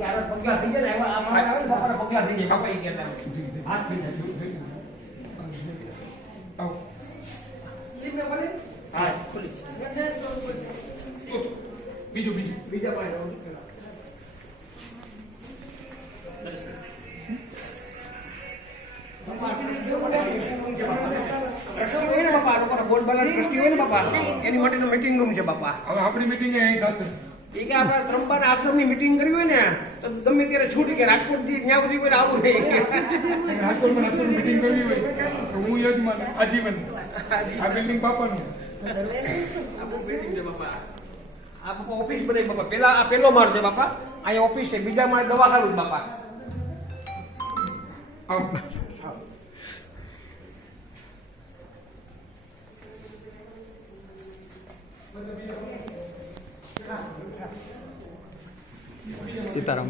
યાર પગલા થઈ જાય ને આ મારા આવે બાપાના પગલા થઈ જાય બાપા એ કે હાથ થઈ જાય આવ લીને બોલે હા ખુલી છે બીજા પાડે એની માટેનો મીટિંગ રૂમ છે બાપા. હવે આપણી મીટિંગ અહીં થશે. એ કે આપણે ત્રંબાના આશ્રમની મીટિંગ કરવી હોય ને તો ગમે ત્યારે છૂટી કે રાજકોટ થી ત્યાં સુધી કોઈ આવું નહીં. રાજકોટમાં મીટિંગ કરવી હોય તો હું યજમાન આજીવન. આ બિલ્ડિંગ બાપાનું. બિલ્ડિંગ છે બાપા. આ બાપા ઓફિસ બનાવી બાપા. પેલા આ પેલો માળ છે બાપા. અહીંયા ઓફિસ છે. બીજા માળે દવાખાનું બાપા. સીતારામ.